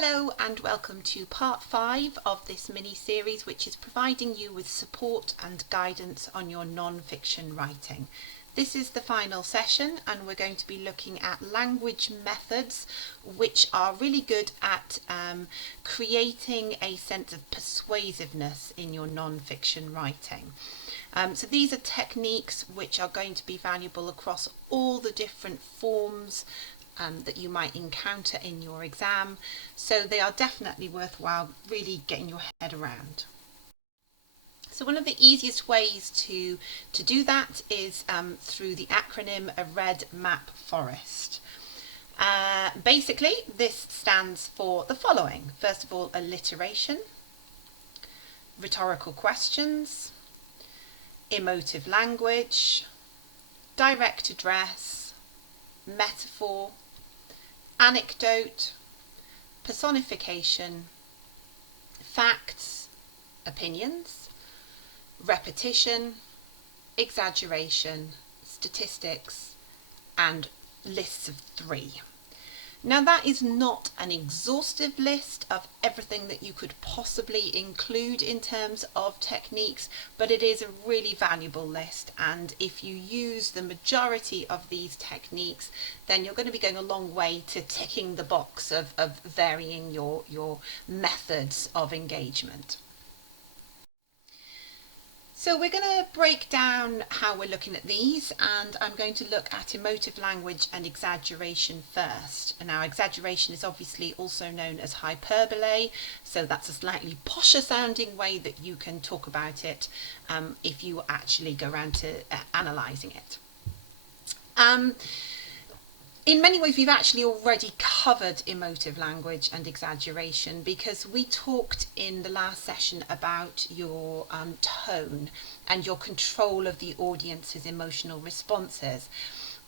Hello and welcome to part 5 of this mini-series, which is providing you with support and guidance on your non-fiction writing. This is the final session and we're going to be looking at language methods which are really good at creating a sense of persuasiveness in your non-fiction writing. So these are techniques which are going to be valuable across all the different forms that you might encounter in your exam, so they are definitely worthwhile really getting your head around. So one of the easiest ways to do that is through the acronym a red map forest. Basically this stands for the following: first of all, alliteration, rhetorical questions, emotive language, direct address, metaphor, anecdote, personification, facts, opinions, repetition, exaggeration, statistics, and lists of 3. Now that is not an exhaustive list of everything that you could possibly include in terms of techniques, but it is a really valuable list, and if you use the majority of these techniques then you're going to be going a long way to ticking the box of varying your methods of engagement. So we're going to break down how we're looking at these, and I'm going to look at emotive language and exaggeration first. And now exaggeration is obviously also known as hyperbole, so that's a slightly posher sounding way that you can talk about it if you actually go around to analysing it. In many ways we've actually already covered emotive language and exaggeration, because we talked in the last session about your tone and your control of the audience's emotional responses,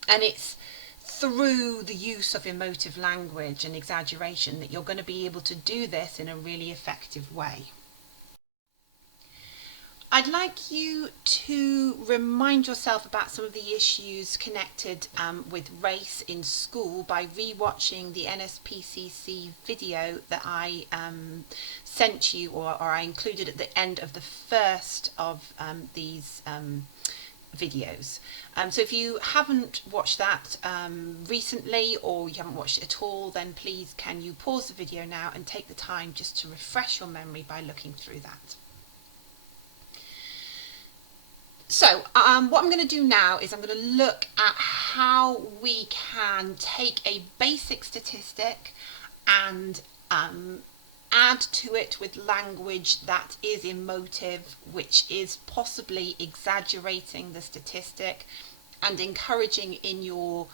and it's through the use of emotive language and exaggeration that you're going to be able to do this in a really effective way. I'd like you to remind yourself about some of the issues connected with race in school by rewatching the NSPCC video that I sent you, or I included at the end of the first of these videos. So if you haven't watched that recently, or you haven't watched it at all, then please can you pause the video now and take the time just to refresh your memory by looking through that. So what I'm going to do now is I'm going to look at how we can take a basic statistic and add to it with language that is emotive, which is possibly exaggerating the statistic and encouraging in your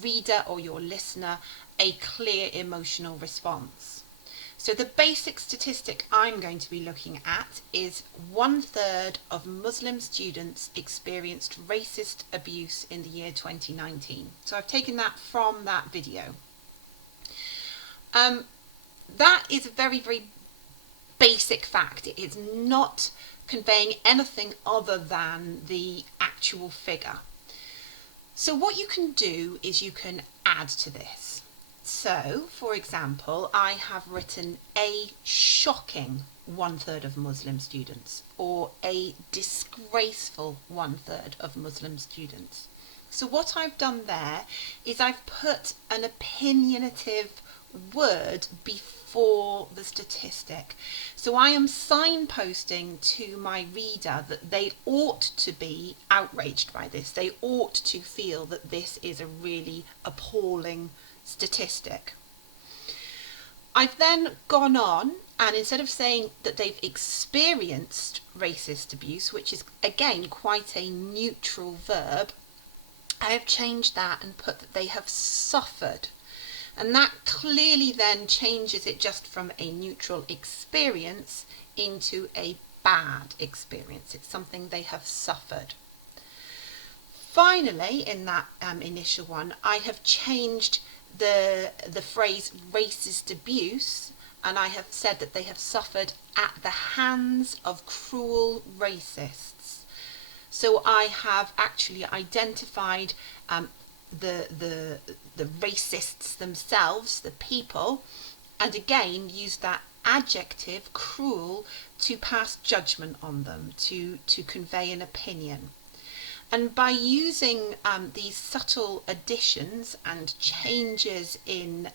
reader or your listener a clear emotional response. So the basic statistic I'm going to be looking at is 1/3 of Muslim students experienced racist abuse in the year 2019. So I've taken that from that video. That is a very, very basic fact. It is not conveying anything other than the actual figure. So what you can do is you can add to this. So, for example, I have written a shocking 1/3 of Muslim students, or a disgraceful 1/3 of Muslim students. So what I've done there is I've put an opinionative word before the statistic. So I am signposting to my reader that they ought to be outraged by this. They ought to feel that this is a really appalling statistic. I've then gone on, and instead of saying that they've experienced racist abuse, which is again quite a neutral verb, I have changed that and put that they have suffered. And that clearly then changes it just from a neutral experience into a bad experience. It's something they have suffered. Finally, in that initial one, I have changed the phrase racist abuse, and I have said that they have suffered at the hands of cruel racists. So I have actually identified the racists themselves, the people, and again use that adjective cruel to pass judgment on them, to convey an opinion. And by using these subtle additions and changes in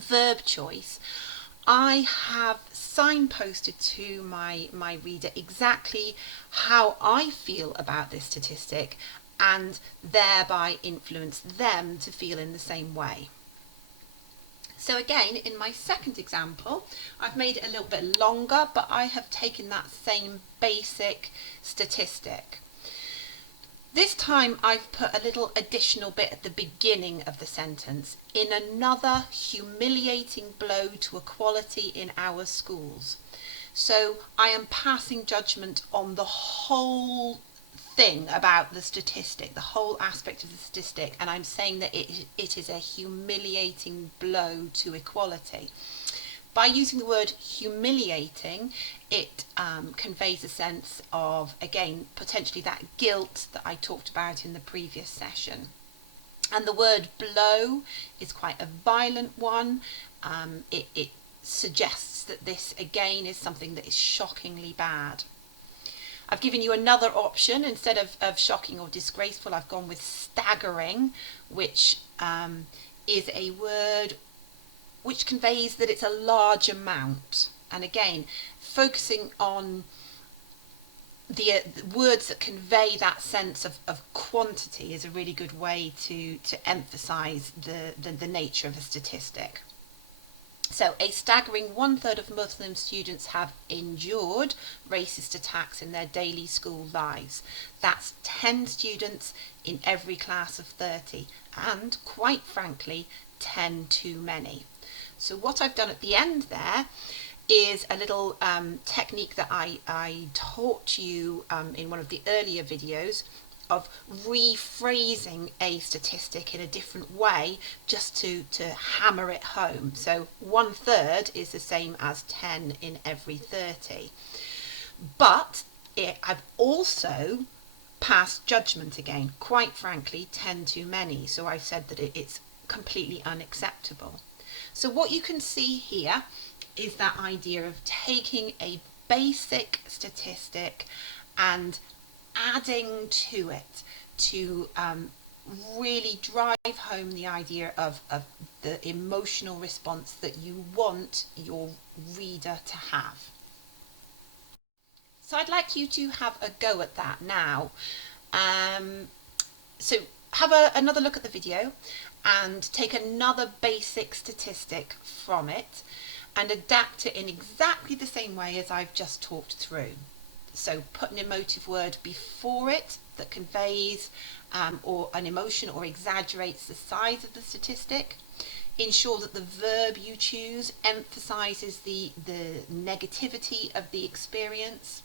verb choice, I have signposted to my reader exactly how I feel about this statistic, and thereby influence them to feel in the same way. So again, in my second example, I've made it a little bit longer, but I have taken that same basic statistic. This time I've put a little additional bit at the beginning of the sentence: in another humiliating blow to equality in our schools. So I am passing judgment on the whole thing about the statistic, the whole aspect of the statistic, and I'm saying that it is a humiliating blow to equality. By using the word humiliating, it conveys a sense of, again, potentially that guilt that I talked about in the previous session. And the word blow is quite a violent one. It suggests that this, again, is something that is shockingly bad. I've given you another option. Instead of shocking or disgraceful, I've gone with staggering, which is a word which conveys that it's a large amount. And again, focusing on the words that convey that sense of quantity is a really good way to emphasise the nature of a statistic. So a staggering 1/3 of Muslim students have endured racist attacks in their daily school lives. That's 10 students in every class of 30, and quite frankly, 10 too many. So what I've done at the end there is a little technique that I taught you in one of the earlier videos, of rephrasing a statistic in a different way, just to hammer it home. So 1/3 is the same as 10 in every 30. But I've also passed judgment again. Quite frankly, 10 too many. So I've said that it's completely unacceptable. So what you can see here is that idea of taking a basic statistic and adding to it to really drive home the idea of the emotional response that you want your reader to have. So I'd like you to have a go at that now. So have another look at the video and take another basic statistic from it and adapt it in exactly the same way as I've just talked through. So put an emotive word before it that conveys or an emotion or exaggerates the size of the statistic. Ensure that the verb you choose emphasises the negativity of the experience.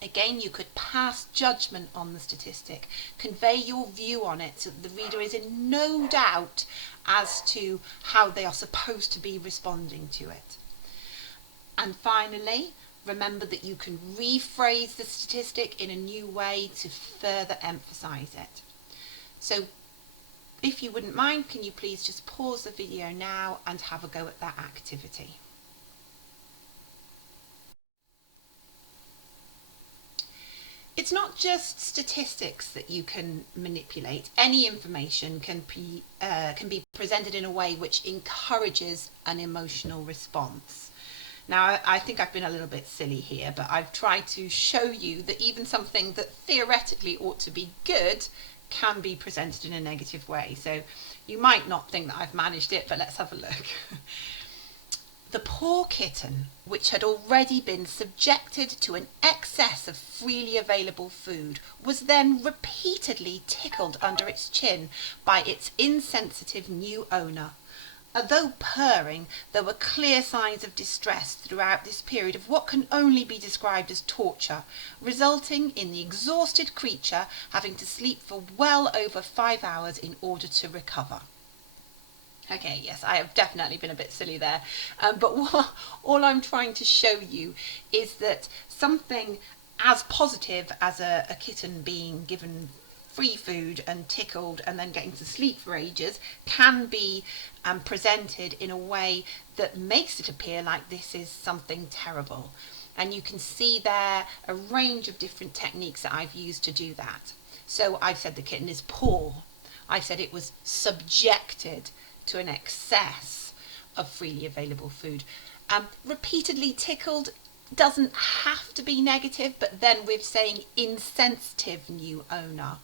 Again, you could pass judgment on the statistic, convey your view on it so that the reader is in no doubt as to how they are supposed to be responding to it. And finally, remember that you can rephrase the statistic in a new way to further emphasise it. So if you wouldn't mind, can you please just pause the video now and have a go at that activity. It's not just statistics that you can manipulate. Any information can be presented in a way which encourages an emotional response. Now, I think I've been a little bit silly here, but I've tried to show you that even something that theoretically ought to be good can be presented in a negative way. So you might not think that I've managed it, but let's have a look. The poor kitten, which had already been subjected to an excess of freely available food, was then repeatedly tickled under its chin by its insensitive new owner. Although purring, there were clear signs of distress throughout this period of what can only be described as torture, resulting in the exhausted creature having to sleep for well over 5 hours in order to recover. Okay, yes, I have definitely been a bit silly there, but all I'm trying to show you is that something as positive as a kitten being given free food and tickled and then getting to sleep for ages can be presented in a way that makes it appear like this is something terrible. And you can see there a range of different techniques that I've used to do that. So I've said the kitten is poor. I've said it was subjected to an excess of freely available food. Repeatedly tickled doesn't have to be negative, but then we're saying insensitive new owner.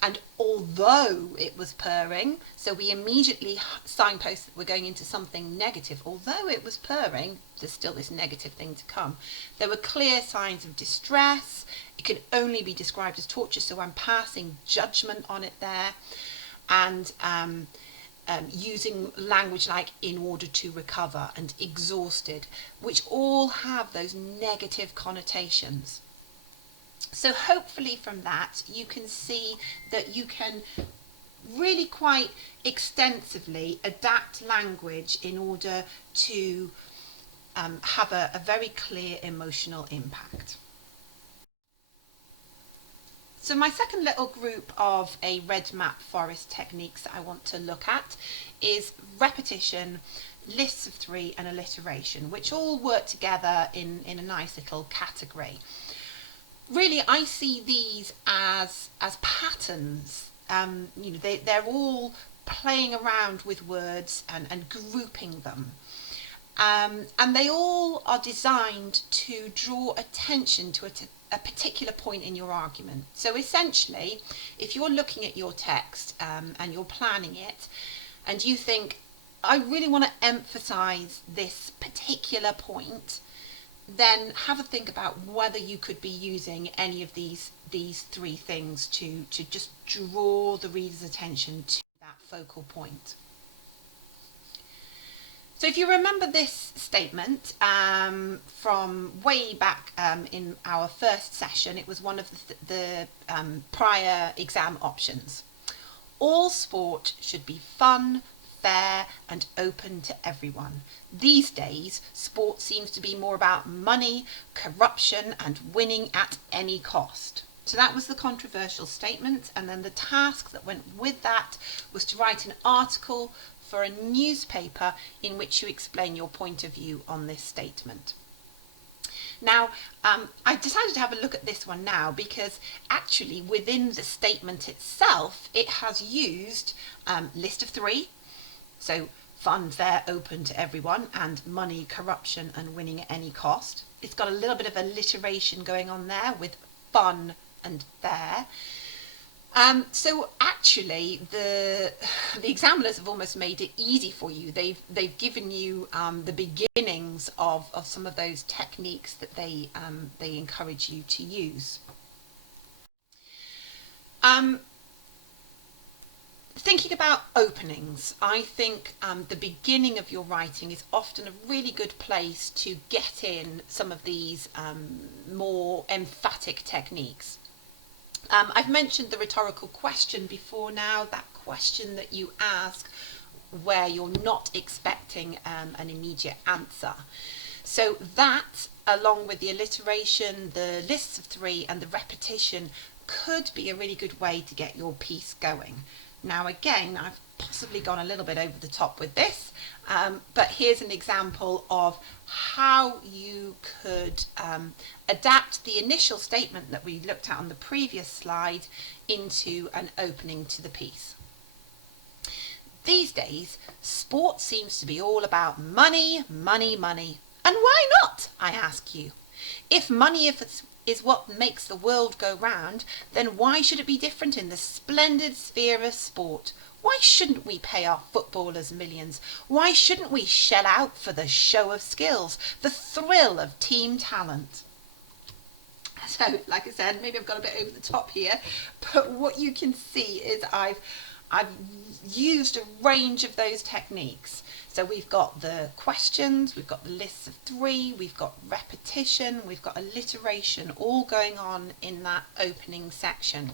And although it was purring, so we immediately signpost that we're going into something negative. Although it was purring, there's still this negative thing to come. There were clear signs of distress. It can only be described as torture, so I'm passing judgment on it there. And using language like in order to recover and exhausted, which all have those negative connotations. So hopefully from that you can see that you can really quite extensively adapt language in order to have a very clear emotional impact. So my second little group of a red map forest techniques that I want to look at is repetition, lists of three and alliteration, which all work together in a nice little category. Really, I see these as patterns. They're all playing around with words and grouping them. And they all are designed to draw attention to a particular point in your argument. So essentially, if you're looking at your text and you're planning it, and you think, I really want to emphasise this particular point, then have a think about whether you could be using any of these three things to just draw the reader's attention to that focal point. So if you remember this statement from way back in our first session, it was one of the prior exam options. All sport should be fun, fair and open to everyone. These days, sport seems to be more about money, corruption and winning at any cost. So that was the controversial statement, and then the task that went with that was to write an article for a newspaper in which you explain your point of view on this statement. Now, I've decided to have a look at this one now because actually within the statement itself, it has used list of three. So fun, fair, open to everyone, and money, corruption and winning at any cost. It's got a little bit of alliteration going on there with fun and fair. So actually the examiners have almost made it easy for you. They've given you the beginnings of some of those techniques that they encourage you to use. Thinking about openings, I think the beginning of your writing is often a really good place to get in some of these more emphatic techniques. I've mentioned the rhetorical question before now, that question that you ask where you're not expecting an immediate answer. So that, along with the alliteration, the lists of three and the repetition, could be a really good way to get your piece going. Now again, I've possibly gone a little bit over the top with this, but here's an example of how you could adapt the initial statement that we looked at on the previous slide into an opening to the piece. These days, sport seems to be all about money, money, money. And why not, I ask you? If money is what makes the world go round, then why should it be different in the splendid sphere of sport? Why shouldn't we pay our footballers millions? Why shouldn't we shell out for the show of skills, the thrill of team talent? So, like I said, maybe I've got a bit over the top here, but what you can see is I've used a range of those techniques. So we've got the questions, we've got the lists of three, we've got repetition, we've got alliteration, all going on in that opening section.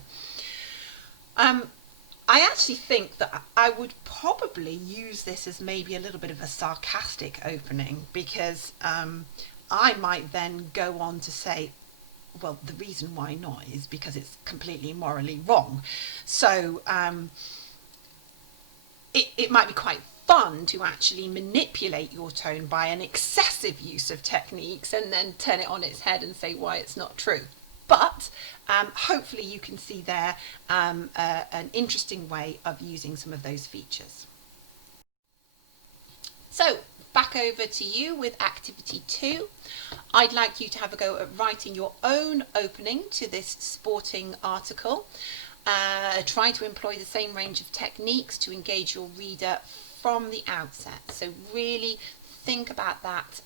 I actually think that I would probably use this as maybe a little bit of a sarcastic opening, because I might then go on to say, well, the reason why not is because it's completely morally wrong. So it might be quite fun to actually manipulate your tone by an excessive use of techniques and then turn it on its head and say why it's not true. But hopefully you can see there an interesting way of using some of those features. So back over to you with activity 2. I'd like you to have a go at writing your own opening to this sporting article. Try to employ the same range of techniques to engage your reader from the outset. So really think about that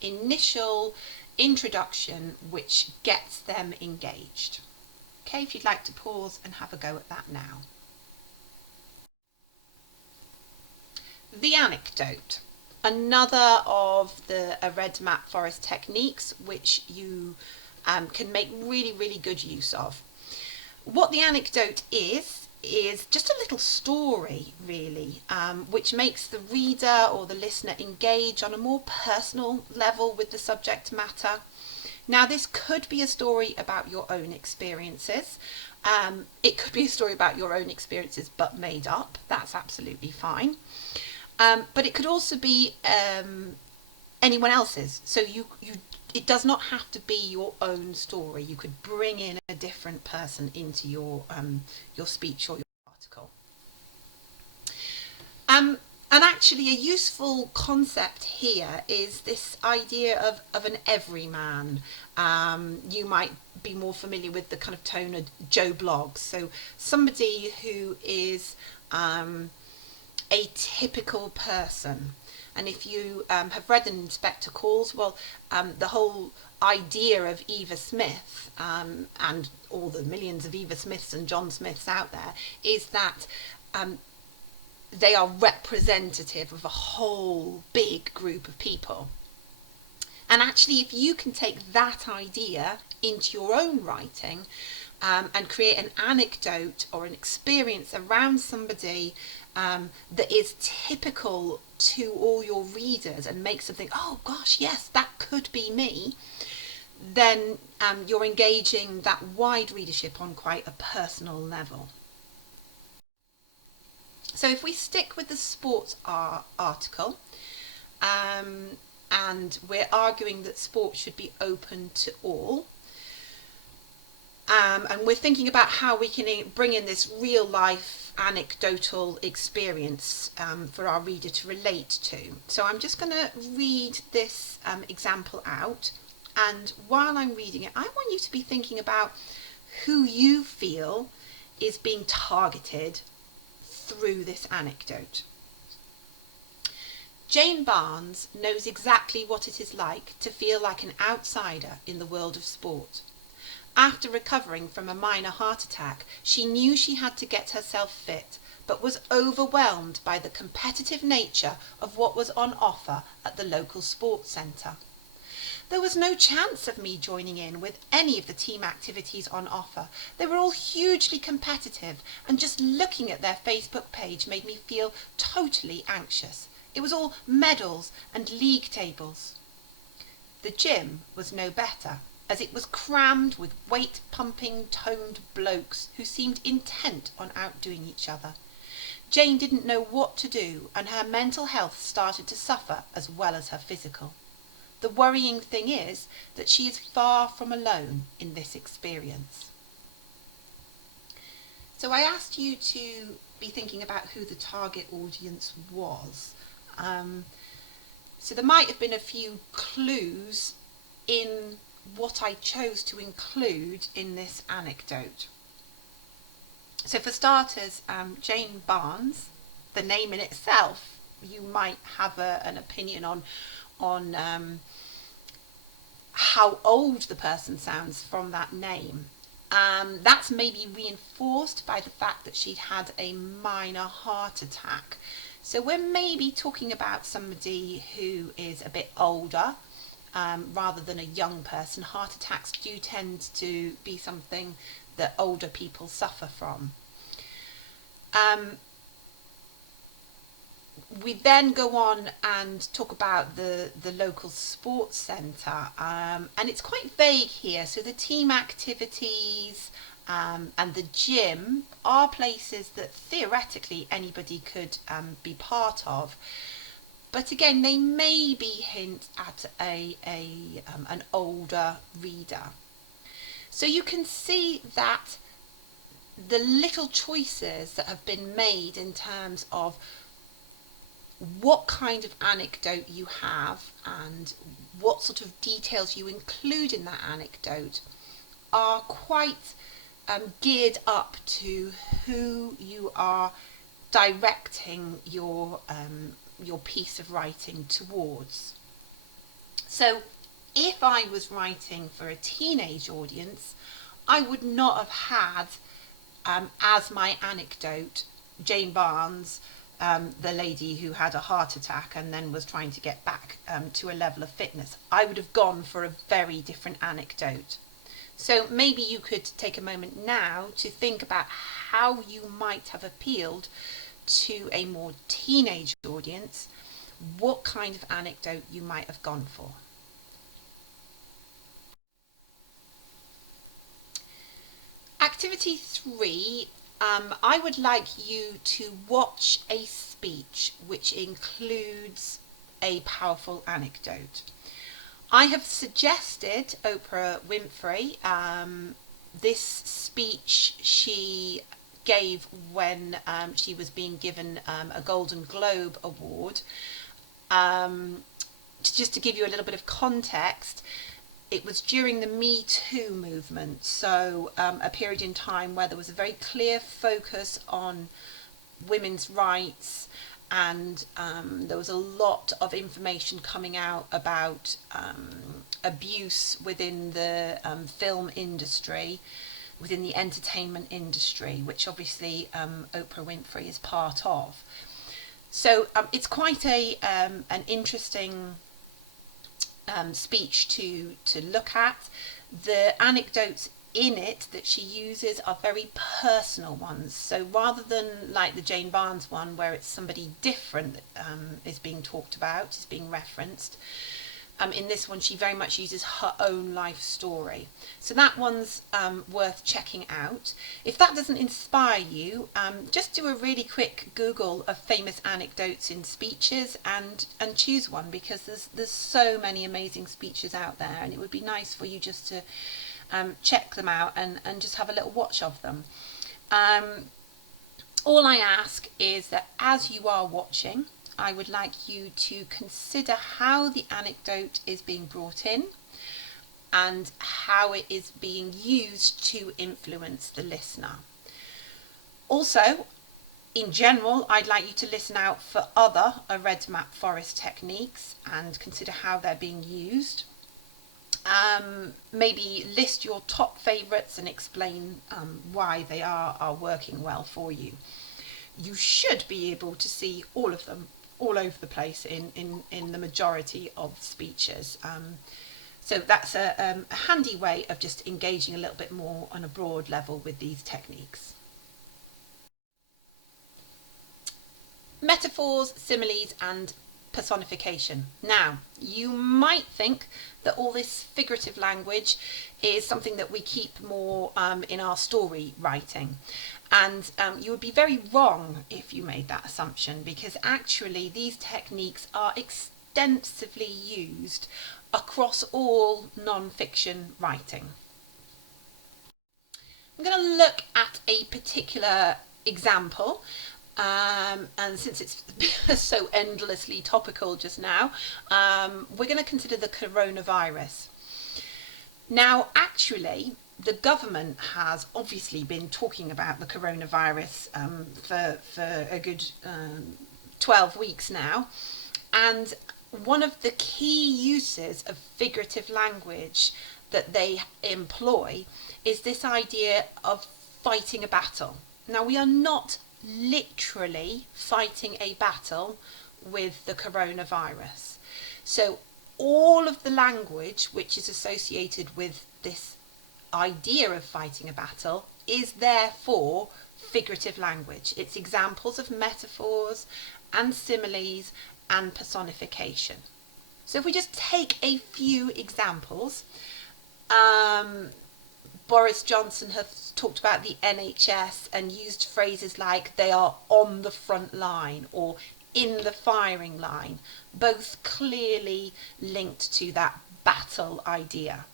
initial introduction which gets them engaged. Okay, if you'd like to pause and have a go at that now. The anecdote. Another of the red map forest techniques which you can make really good use of. What the anecdote is just a little story really, which makes the reader or the listener engage on a more personal level with the subject matter. Now this could be a story about your own experiences. It could be a story about your own experiences but made up. That's absolutely fine. But it could also be anyone else's. So it does not have to be your own story. You could bring in a different person into your speech or your article. And actually a useful concept here is this idea of an everyman. You might be more familiar with the kind of tone of Joe Bloggs. So somebody who is a typical person. And if you have read Inspector Calls, well, the whole idea of Eva Smith and all the millions of Eva Smiths and John Smiths out there is that they are representative of a whole big group of people. And actually, if you can take that idea into your own writing and create an anecdote or an experience around somebody that is typical to all your readers and makes them think, oh gosh, yes, that could be me, then you're engaging that wide readership on quite a personal level. So if we stick with the sports article, and we're arguing that sport should be open to all, and we're thinking about how we can bring in this real life anecdotal experience for our reader to relate to. So I'm just going to read this example out, and while I'm reading it, I want you to be thinking about who you feel is being targeted through this anecdote. Jane Barnes knows exactly what it is like to feel like an outsider in the world of sport. After recovering from a minor heart attack, she knew she had to get herself fit, but was overwhelmed by the competitive nature of what was on offer at the local sports centre. There was no chance of me joining in with any of the team activities on offer. They were all hugely competitive, and just looking at their Facebook page made me feel totally anxious. It was all medals and league tables. The gym was no better, as it was crammed with weight-pumping, toned blokes who seemed intent on outdoing each other. Jane didn't know what to do, and her mental health started to suffer as well as her physical. The worrying thing is that she is far from alone in this experience. So I asked you to be thinking about who the target audience was. So there might have been a few clues in what I chose to include in this anecdote. So for starters, Jane Barnes, the name in itself, you might have an opinion on how old the person sounds from that name. That's maybe reinforced by the fact that she'd had a minor heart attack. So we're maybe talking about somebody who is a bit older rather than a young person. Heart attacks do tend to be something that older people suffer from. we then go on and talk about the local sports centre, and it's quite vague here. So the team activities and the gym are places that theoretically anybody could be part of. But again, they maybe hint at an older reader. So you can see that the little choices that have been made in terms of what kind of anecdote you have and what sort of details you include in that anecdote are quite geared up to who you are directing your piece of writing towards. So if I was writing for a teenage audience, I would not have had as my anecdote Jane Barnes, the lady who had a heart attack and then was trying to get back to a level of fitness. I would have gone for a very different anecdote. So maybe you could take a moment now to think about how you might have appealed to a more teenage audience, what kind of anecdote you might have gone for. Activity 3, I would like you to watch a speech which includes a powerful anecdote. I have suggested Oprah Winfrey. This speech she gave when she was being given a Golden Globe Award. Just to give you a little bit of context, it was during the Me Too movement, so a period in time where there was a very clear focus on women's rights, and there was a lot of information coming out about abuse within the film industry, within the entertainment industry, which obviously Oprah Winfrey is part of. So it's quite an interesting speech to look at. The anecdotes in it that she uses are very personal ones. So rather than like the Jane Barnes one where it's somebody different that is being talked about, is being referenced, in this one she very much uses her own life story. So that one's worth checking out. If that doesn't inspire you, just do a really quick Google of famous anecdotes in speeches and choose one, because there's so many amazing speeches out there, and it would be nice for you just to check them out and just have a little watch of them. All I ask is that as you are watching, I would like you to consider how the anecdote is being brought in and how it is being used to influence the listener. Also, in general, I'd like you to listen out for other red map forest techniques and consider how they're being used. Maybe list your top favourites and explain why they are working well for you. You should be able to see all of them all over the place in the majority of speeches. So that's a handy way of just engaging a little bit more on a broad level with these techniques. Metaphors, similes and personification. Now, you might think that all this figurative language is something that we keep more in our story writing. And you would be very wrong if you made that assumption, because actually these techniques are extensively used across all non-fiction writing. I'm going to look at a particular example, and since it's so endlessly topical just now, we're going to consider the coronavirus. Now, actually, the government has obviously been talking about the coronavirus for a good 12 weeks now, and one of the key uses of figurative language that they employ is this idea of fighting a battle. Now, we are not literally fighting a battle with the coronavirus. So all of the language which is associated with this idea of fighting a battle is therefore figurative language. It's examples of metaphors and similes and personification. So if we just take a few examples, Boris Johnson has talked about the NHS and used phrases like they are on the front line or in the firing line, both clearly linked to that battle idea.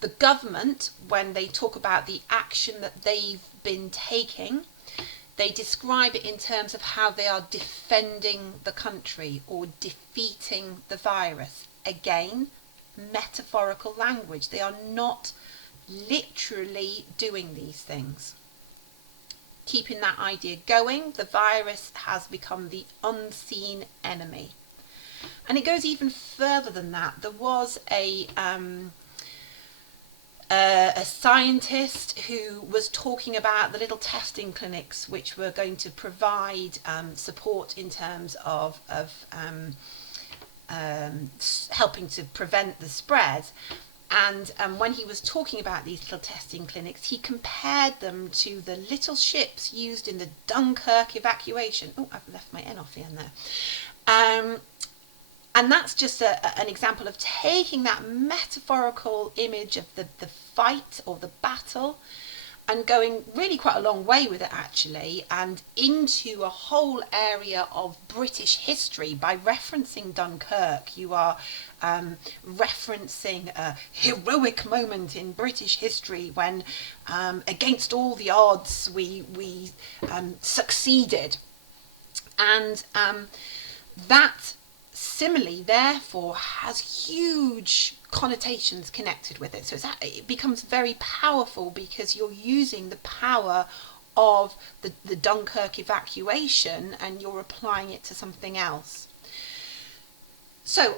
The government, when they talk about the action that they've been taking, they describe it in terms of how they are defending the country or defeating the virus. Again, metaphorical language. They are not literally doing these things. Keeping that idea going, the virus has become the unseen enemy. And it goes even further than that. There was a scientist who was talking about the little testing clinics which were going to provide support in terms of helping to prevent the spread. And when he was talking about these little testing clinics, he compared them to the little ships used in the Dunkirk evacuation. Oh, I've left my N off the end there. And that's just an example of taking that metaphorical image of the fight or the battle and going really quite a long way with it actually, and into a whole area of British history. By referencing Dunkirk, you are referencing a heroic moment in British history when against all the odds we succeeded. And that simile therefore has huge connotations connected with it, so it becomes very powerful because you're using the power of the Dunkirk evacuation and you're applying it to something else. So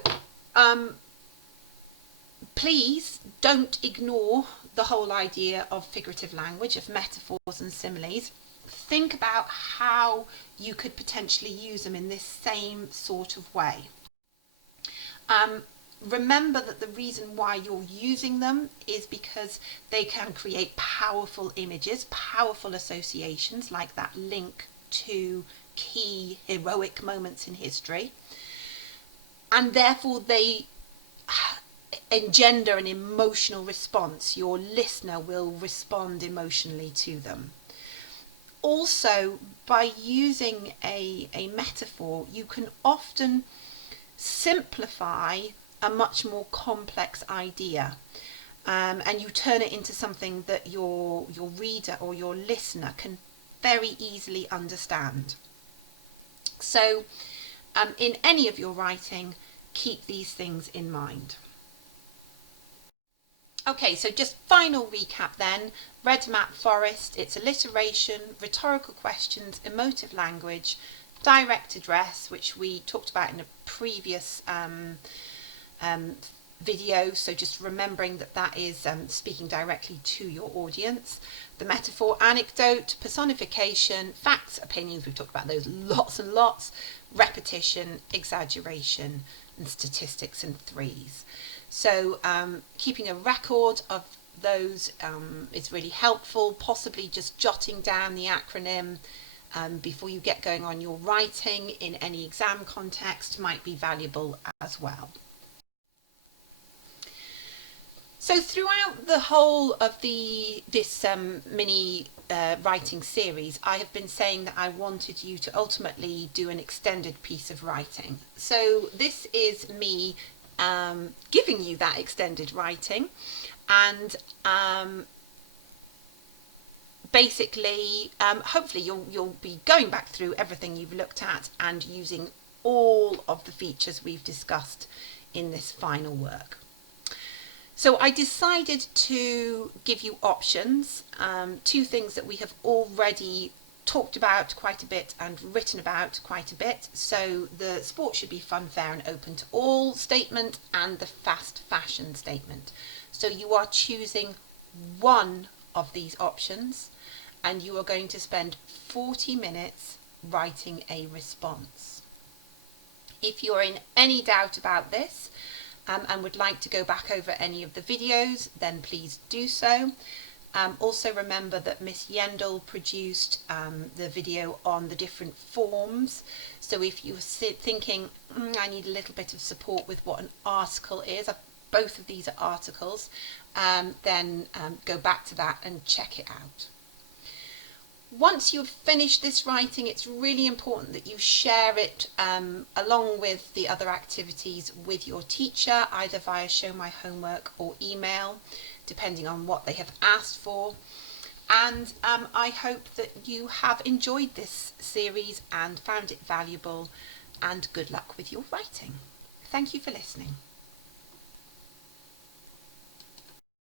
please don't ignore the whole idea of figurative language, of metaphors and similes. Think about how you could potentially use them in this same sort of way. Remember that the reason why you're using them is because they can create powerful images, powerful associations, like that link to key heroic moments in history, and therefore they engender an emotional response. Your listener will respond emotionally to them. Also, by using a metaphor, you can often simplify a much more complex idea, and you turn it into something that your reader or your listener can very easily understand. So in any of your writing, keep these things in mind. Okay, so just final recap then. Red map forest, it's alliteration, rhetorical questions, emotive language, direct address, which we talked about in a previous video, so just remembering that is speaking directly to your audience. The metaphor, anecdote, personification, facts, opinions, we've talked about those lots and lots, repetition, exaggeration, and statistics and threes. So keeping a record of those is really helpful, possibly just jotting down the acronym before you get going on your writing in any exam context might be valuable as well. So throughout the whole of this mini writing series, I have been saying that I wanted you to ultimately do an extended piece of writing. So this is me giving you that extended writing, and basically hopefully you'll be going back through everything you've looked at and using all of the features we've discussed in this final work. So I decided to give you options, two things that we have already talked about quite a bit and written about quite a bit. So the sport should be fun, fair and open to all statement and the fast fashion statement. So you are choosing one of these options and you are going to spend 40 minutes writing a response. If you're in any doubt about this, and would like to go back over any of the videos, then please do so. Also remember that Miss Yendall produced the video on the different forms. So if you're thinking, I need a little bit of support with what an article is, both of these are articles, then go back to that and check it out. Once you've finished this writing, it's really important that you share it along with the other activities with your teacher, either via Show My Homework or email, depending on what they have asked for. And I hope that you have enjoyed this series and found it valuable, and good luck with your writing. Thank you for listening.